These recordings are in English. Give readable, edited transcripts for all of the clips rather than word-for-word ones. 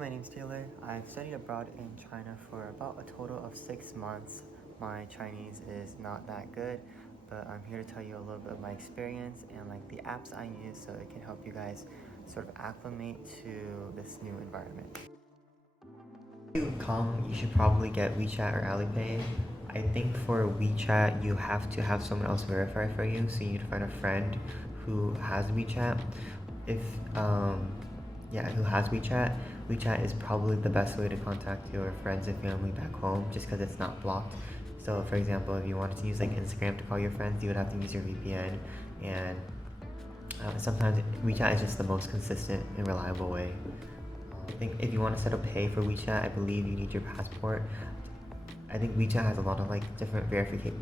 my name's Taylor. I've studied abroad in China for about a total of 6 months. My Chinese is not that good, but I'm here to tell you a little bit of my experience and like the apps I use so it can help you guys sort of acclimate to this new environment. When you come, you should probably get WeChat or Alipay. I think for WeChat, you have to have someone else verify for you, so you need to find a friend who has WeChat. If who has WeChat. WeChat is probably the best way to contact your friends and family back home, just because it's not blocked. So, for example, if you wanted to use like Instagram to call your friends, you would have to use your VPN, and sometimes WeChat is just the most consistent and reliable way. I think if you want to set up pay for WeChat, I believe you need your passport. I think WeChat has a lot of like different verification,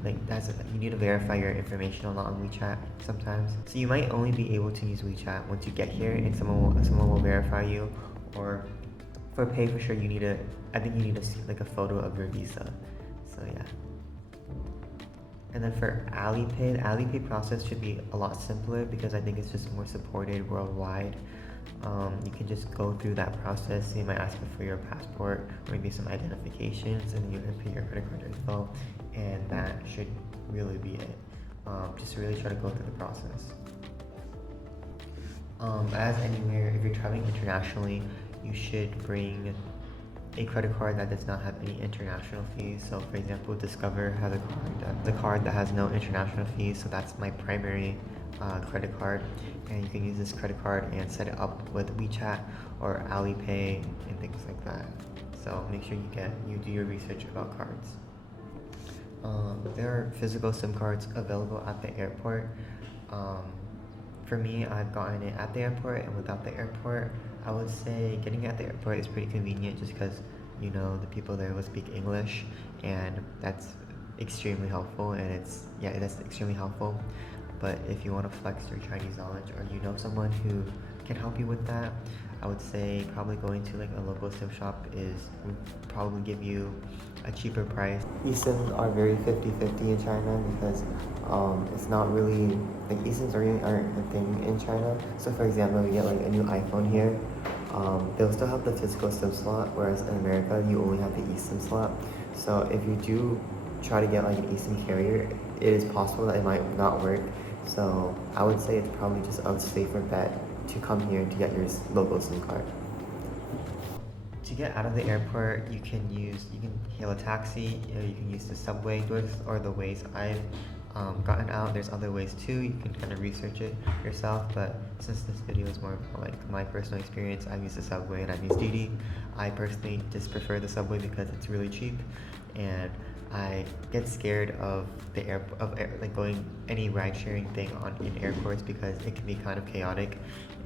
you need to verify your information a lot on WeChat sometimes. So you might only be able to use WeChat once you get here and someone will verify you. Or for pay for sure, I think you need to see like a photo of your visa. So yeah. And then for Alipay, the Alipay process should be a lot simpler because I think it's just more supported worldwide. You can just go through that process. They might ask you for your passport or maybe some identifications, and then you input your credit card info, and that should really be it. Just really try to go through the process. As anywhere, if you're traveling internationally, you should bring a credit card that does not have any international fees. So for example, Discover has a card that has no international fees, so that's my primary credit card, and you can use this credit card and set it up with WeChat or Alipay and things like that. So make sure you do your research about cards. There are physical SIM cards available at the airport. For me, I've gotten it at the airport and without the airport. I would say getting it at the airport is pretty convenient just because the people there will speak English, and that's extremely helpful, and that's extremely helpful. But if you want to flex your Chinese knowledge or you know someone who can help you with that, I would say probably going to like a local SIM shop would probably give you a cheaper price. eSIMs are very 50-50 in China because it's not really, like eSIMs aren't a thing in China. So for example, you get like a new iPhone here, they'll still have the physical SIM slot, whereas in America you only have the eSIM slot. So if you do try to get like an eSIM carrier, it is possible that it might not work. So I would say it's probably just a safer bet to come here to get your local SIM card. To get out of the airport, you can hail a taxi, or you can use the subway. Those are the ways I've gotten out. There's other ways too. You can kind of research it yourself, but since this video is more about like my personal experience, I've used the subway and I've used didi. I personally just prefer the subway because it's really cheap, and I get scared of like going any ride sharing thing in airports because it can be kind of chaotic,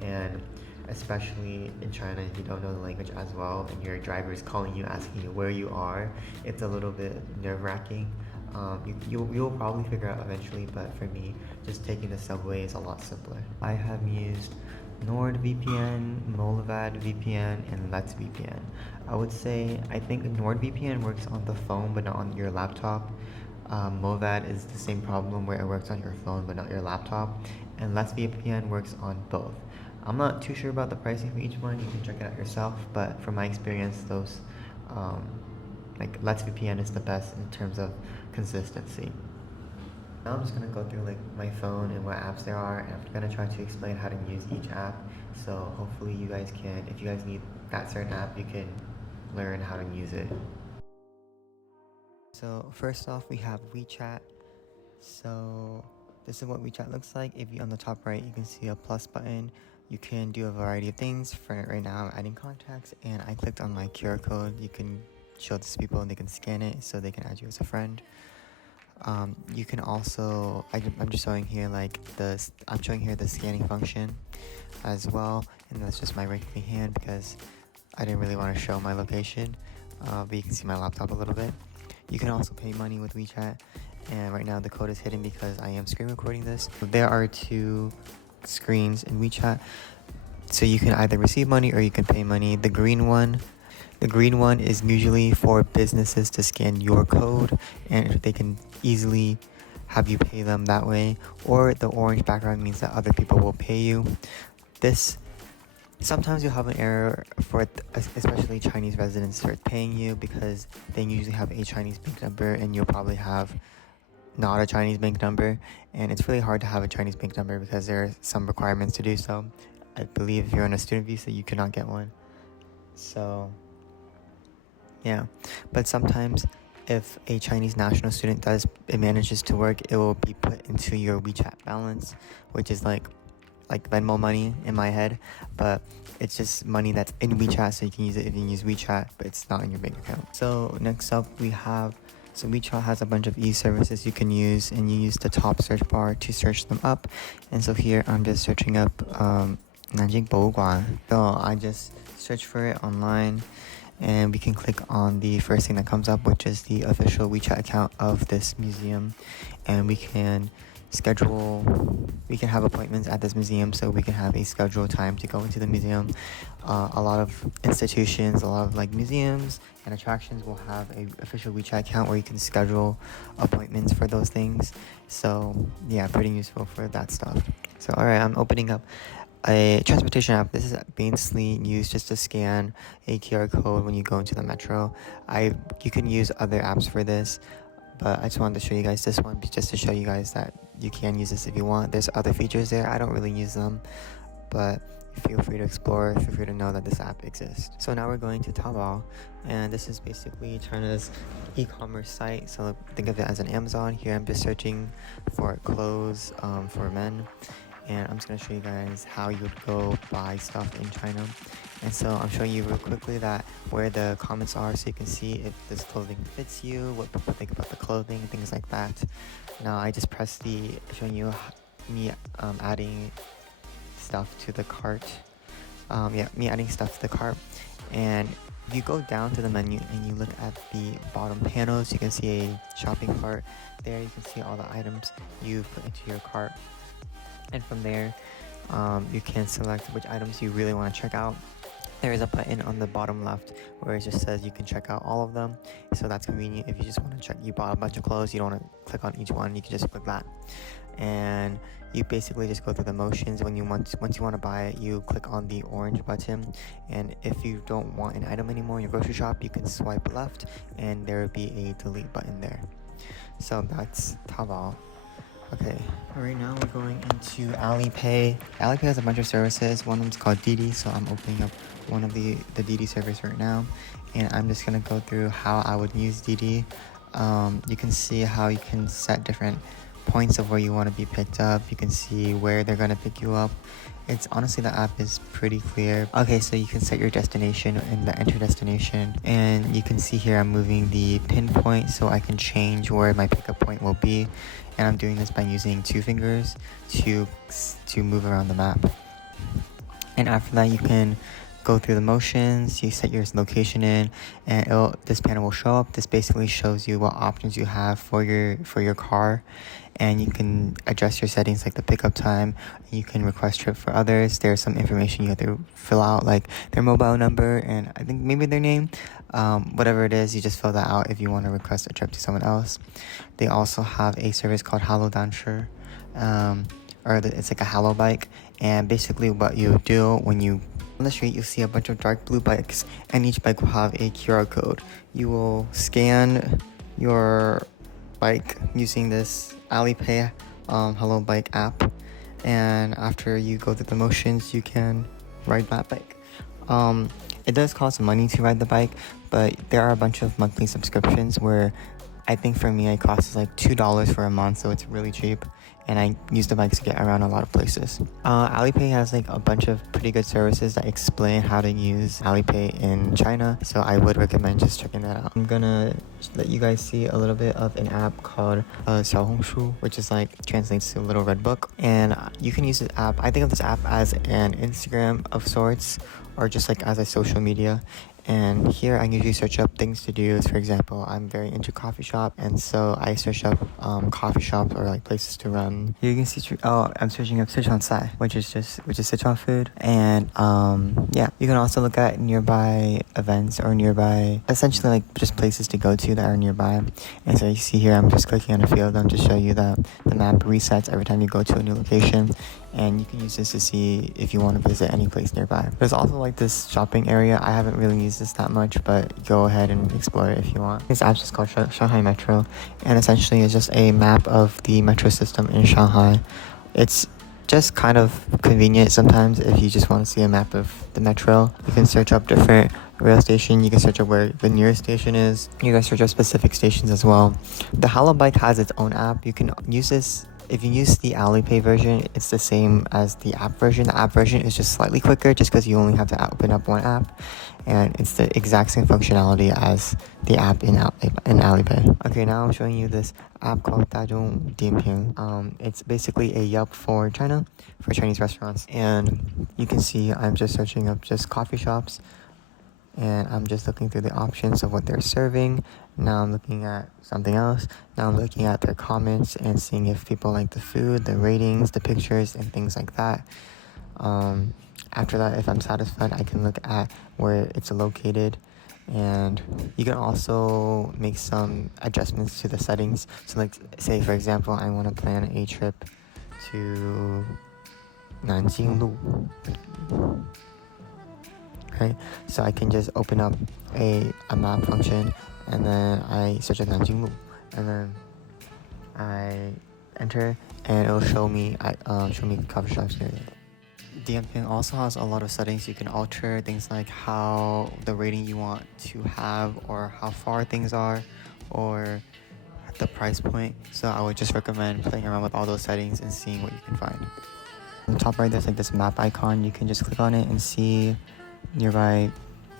and especially in China, if you don't know the language as well and your driver is calling you asking you where you are, it's a little bit nerve-wracking. You'll probably figure out eventually, but for me, just taking the subway is a lot simpler. I have used NordVPN, Molvad VPN, and Let's VPN. I would say I think NordVPN works on the phone but not on your laptop. Molvad is the same problem where it works on your phone but not your laptop, and Let's VPN works on both. I'm not too sure about the pricing for each one. You can check it out yourself, but from my experience, those like Let's VPN is the best in terms of consistency. Now I'm just gonna go through like my phone and what apps there are, and I'm gonna try to explain how to use each app. So hopefully you guys can, if you guys need that certain app, you can learn how to use it. So first off, we have WeChat. So this is what WeChat looks like. If you on the top right, you can see a plus button. You can do a variety of things. For right now, I'm adding contacts, and I clicked on my QR code. You can show this to people and they can scan it so they can add you as a friend. You can also, I'm just showing here I'm showing here the scanning function as well, and that's just my right hand because I didn't really want to show my location, but you can see my laptop a little bit. You can also pay money with WeChat, and right now the code is hidden because I am screen recording this. There are two screens in WeChat, so you can either receive money or you can pay money. The green one is usually for businesses to scan your code, and they can easily have you pay them that way. Or the orange background means that other people will pay you. This Sometimes you'll have an error for especially Chinese residents start paying you because they usually have a Chinese bank number and you'll probably have not a Chinese bank number, and it's really hard to have a Chinese bank number because there are some requirements to do so. I believe if you're on a student visa, you cannot get one. So, yeah. But sometimes if a Chinese national student manages to work, it will be put into your WeChat balance, which is like Venmo money in my head, but it's just money that's in WeChat, so you can use it if you use WeChat, but it's not in your bank account. So next up we have, so WeChat has a bunch of e-services you can use, and you use the top search bar to search them up. And so here I'm just searching up Nanjing Boguan. So I just search for it online, and we can click on the first thing that comes up, which is the official WeChat account of this museum, and we can have appointments at this museum, so we can have a scheduled time to go into the museum. A lot of institutions, a lot of like museums and attractions will have a official WeChat account where you can schedule appointments for those things. So yeah, pretty useful for that stuff. So alright, I'm opening up a transportation app. This is basically used just to scan a QR code when you go into the metro. You can use other apps for this, but I just wanted to show you guys this one just to show you guys that you can use this if you want. There's other features there. I don't really use them, but feel free to explore. Feel free to know that this app exists. So now we're going to Taobao, and this is basically China's e-commerce site. So think of it as an Amazon. Here I'm just searching for clothes for men, and I'm just going to show you guys how you would go buy stuff in China. And so I'm showing you real quickly that where the comments are, so you can see if this clothing fits you, what people think about the clothing, things like that. Now I just press showing you me adding stuff to the cart. Me adding stuff to the cart. And if you go down to the menu and you look at the bottom panels, you can see a shopping cart. There you can see all the items you put into your cart. And from there, you can select which items you really want to check out. There is a button on the bottom left where it just says you can check out all of them, so that's convenient if you just want to check. You bought a bunch of clothes, you don't want to click on each one, you can just click that, and you basically just go through the motions. Once you want to buy it, you click on the orange button, and if you don't want an item anymore in your grocery shop, you can swipe left and there will be a delete button there. So that's Taobao. Okay, right now we're going into Alipay. Alipay has a bunch of services. One of them's called Didi, so I'm opening up one of the Didi service right now, and I'm just gonna go through how I would use Didi. You can see how you can set different points of where you want to be picked up. You can see where they're gonna pick you up. It's honestly, the app is pretty clear. Okay, so you can set your destination and the enter destination, and you can see here I'm moving the pinpoint so I can change where my pickup point will be, and I'm doing this by using 2 fingers to move around the map. And after that, you can go through the motions. You set your location in, and this panel will show up. This basically shows you what options you have for your car, and you can adjust your settings like the pickup time. You can request trip for others. There's some information you have to fill out, like their mobile number and I think maybe their name. Whatever it is, you just fill that out if you want to request a trip to someone else. They also have a service called haluo, it's like a haluo bike, and basically what you do when you on the street, you'll see a bunch of dark blue bikes, and each bike will have a QR code. You will scan your bike using this Alipay Haluo Bike app, and after you go through the motions, you can ride that bike. It does cost money to ride the bike, but there are a bunch of monthly subscriptions where I think for me it costs like $2 for a month, so it's really cheap, and I use the bikes to get around a lot of places. Alipay has like a bunch of pretty good services that explain how to use Alipay in China, so I would recommend just checking that out. I'm gonna let you guys see a little bit of an app called xiaohongshu, which is like translates to Little Red Book, and you can use this app. I think of this app as an Instagram of sorts, or just like as a social media. And here I usually search up things to do. For example, I'm very into coffee shop, and so I search up coffee shops or like places to run. Here you can see I'm searching up Sichuan Sai, which is Sichuan food. And yeah, you can also look at nearby events or nearby, essentially like just places to go to that are nearby. And so you see here I'm just clicking on a few of them to show you that the map resets every time you go to a new location. and you can use this to see if you want to visit any place nearby. There's also like this shopping area. I haven't really used this that much, but go ahead and explore it if you want. This app's just called Shanghai Metro, and essentially it's just a map of the metro system in Shanghai. It's just kind of convenient sometimes if you just want to see a map of the metro. You can search up different rail station, you can search up where the nearest station is, you can search up specific stations as well. The haluo has its own app. You can use this. If you use the Alipay version, it's the same as the app version. The app version is just slightly quicker just because you only have to open up one app, and it's the exact same functionality as the app in Alipay. Okay, now I'm showing you this app called dazhongdianping. It's basically a Yelp for China, for Chinese restaurants. And you can see I'm just searching up just coffee shops, and I'm just looking through the options of what they're serving. Now I'm looking at something else. Now I'm looking at their comments and seeing if people like the food, the ratings, the pictures, and things like that. After that, if I'm satisfied, I can look at where it's located, and you can also make some adjustments to the settings. So like, say for example, I want to plan a trip to Nanjinglu. Right, so I can just open up a map function, and then I search at Nanjinglu, and then I enter, and it'll show me coffee shops near there. Dianping also has a lot of settings you can alter, things like how the rating you want to have, or how far things are, or the price point. So I would just recommend playing around with all those settings and seeing what you can find. On the top right, there's like this map icon. You can just click on it and see nearby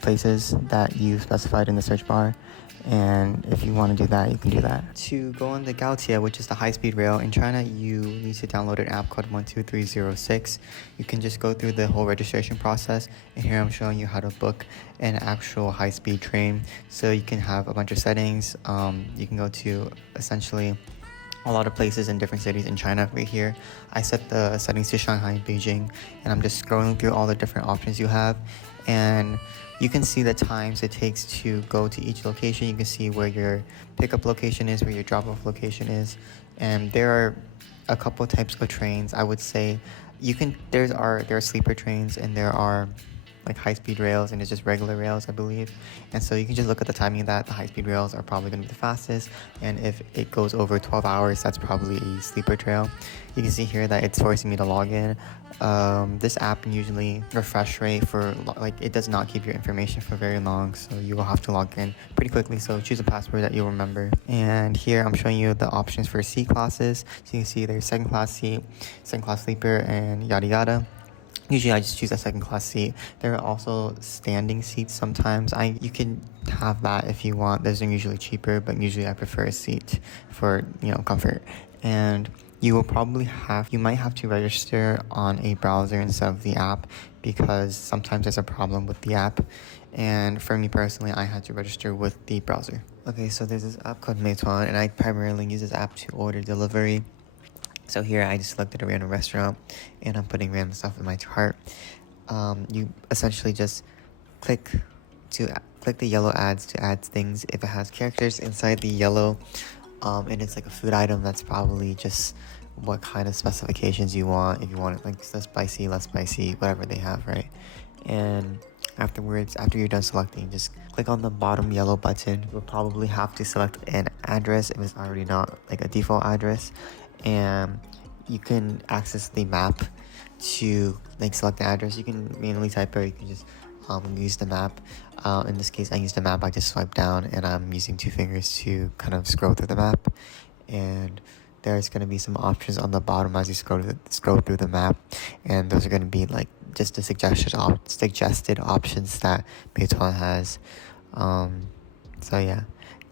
places that you specified in the search bar, and if you want to do that, you can do that. To go on the gaotie, which is the high-speed rail in China, you need to download an app called 12306. You can just go through the whole registration process, and here I'm showing you how to book an actual high-speed train. So you can have a bunch of settings. You can go to essentially a lot of places in different cities in China. Right here, I set the settings to Shanghai and Beijing, and I'm just scrolling through all the different options you have, and you can see the times it takes to go to each location. You can see where your pickup location is, where your drop-off location is, and there are a couple types of trains. I would say there are sleeper trains, and there are like high-speed rails, and it's just regular rails, I believe. And so you can just look at the timing of that. The high-speed rails are probably going to be the fastest, and if it goes over 12 hours, that's probably a sleeper trail. You can see here that it's forcing me to log in. This app usually refresh rate for like, it does not keep your information for very long, so you will have to log in pretty quickly. So choose a password that you'll remember. And here I'm showing you the options for seat classes. So you can see there's second class seat, second class sleeper, and yada yada. Usually I just choose a second class seat. There are also standing seats sometimes. You can have that if you want. Those are usually cheaper, but usually I prefer a seat for, comfort. And you might have to register on a browser instead of the app, because sometimes there's a problem with the app. And for me personally, I had to register with the browser. Okay, so there's this app called Meituan, and I primarily use this app to order delivery. So here I just selected a random restaurant, and I'm putting random stuff in my cart. You essentially just click the yellow ads to add things. If it has characters inside the yellow, and it's like a food item, that's probably just what kind of specifications you want. If you want it like spicy, less spicy, whatever they have, right? And after you're done selecting, just click on the bottom yellow button. You'll probably have to select an address if it's already not like a default address, and you can access the map to like select the address. You can manually type it, or you can just use the map. In this case, I used the map. I just swipe down, and I'm using 2 fingers to kind of scroll through the map. And there's going to be some options on the bottom as you scroll through the map, and those are going to be like just the suggested options that Meituan has. So yeah,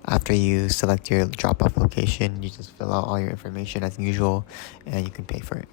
after you select your drop-off location, you just fill out all your information as usual, and you can pay for it.